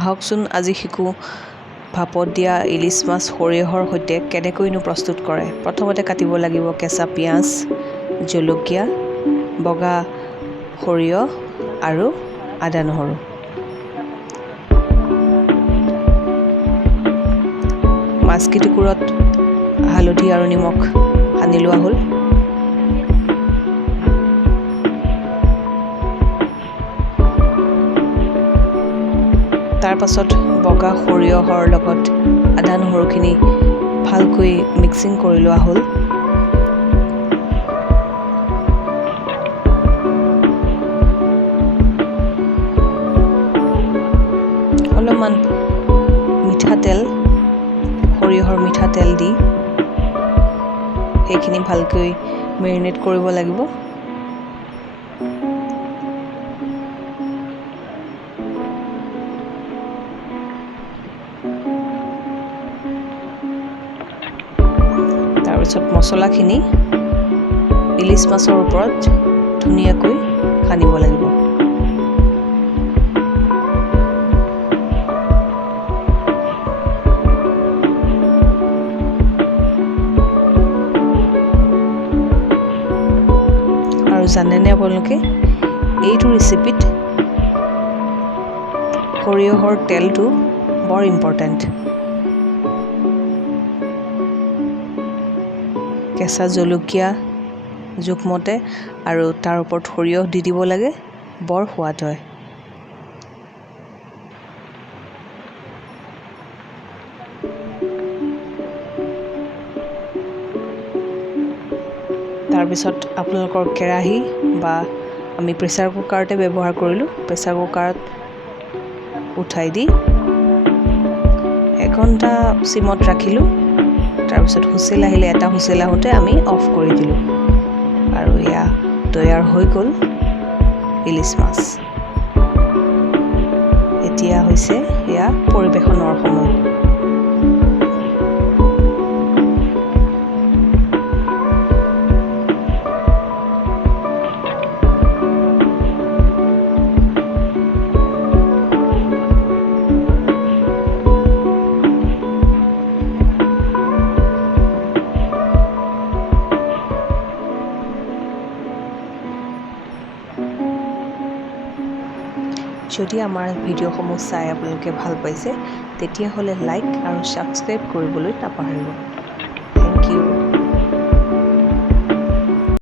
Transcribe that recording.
আহকচোন আজি শিকো ভাপত দিয়া ইলিশ মাছ সৰিয়হৰ সৈতে কেনেকৈনো প্ৰস্তুত কৰে। প্ৰথমতে কাটিব লাগিব কেঁচা পিঁয়াজ, জলকীয়া, বগা সৰিয়হ আৰু আদা নহৰু। মাছকেইটুকুৰত হালধি আৰু নিমখ সানি লোৱা হ'ল। তাৰ পাছত বগা সৰিয়হৰ লগত আদা নহৰুখিনি ভালকৈ মিক্সিং কৰি লোৱা হ'ল। অলপমান মিঠাতেল, সৰিয়হৰ মিঠাতেল দি সেইখিনি ভালকৈ মেৰিনেট কৰিব লাগিব। তাৰপিছত মছলাখিনি ইলিশ মাছৰ ওপৰত ধুনীয়াকৈ সানিব লাগিব। আৰু জানেনে আপোনালোকে, এইটো ৰেচিপিত সৰিয়হৰ তেলটো বৰ ইম্পৰ্টেণ্ট। কেঁচা জলকীয়া জোখমতে আৰু তাৰ ওপৰত সৰিয়হ দি দিব লাগে, বৰ সোৱাদ হয়। তাৰপিছত আপোনালোকৰ কেৰাহী বা আমি প্ৰেছাৰ কুকাৰতে ব্যৱহাৰ কৰিলোঁ। প্ৰেছাৰ কুকাৰত উঠাই দি এঘণ্টা চিমত ৰাখিলোঁ। তাৰপিছত হুইচেল আহিলে, এটা হুইচেল আহোঁতে আমি অফ কৰি দিলোঁ আৰু এয়া তৈয়াৰ হৈ গ'ল ইলিশ মাছ। এতিয়া হৈছে এয়া পৰিৱেশনৰ সময়। যদি আমাৰ ভিডিঅ'সমূহ চাই আপোনালোকে ভাল পাইছে, তেতিয়াহ'লে লাইক আৰু ছাবস্ক্ৰাইব কৰিবলৈ নাপাহৰিব।